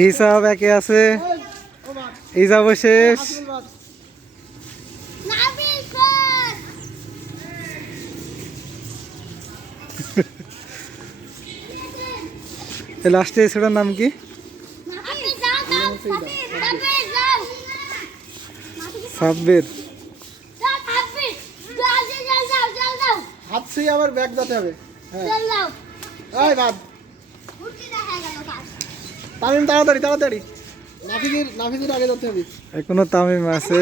হিসাব একে আছে, হিসাব শেষ। লাস্টে ছেলেটার নাম কি? সাব্বির। হাত ছুঁয়ে আবার ব্যাগ যেতে হবে। হ্যাঁ বাদ। তামিম তাড়াতাড়ি তাড়াতাড়ি, নাফিজের আগে যেতে হবে। এখনো তামিম আছে।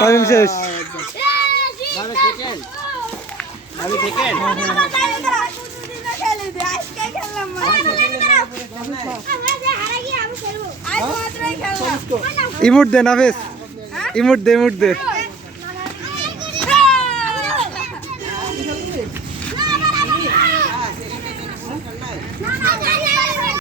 তামিম শেষ। ইমুট দে নাফিস, ইমুট দে।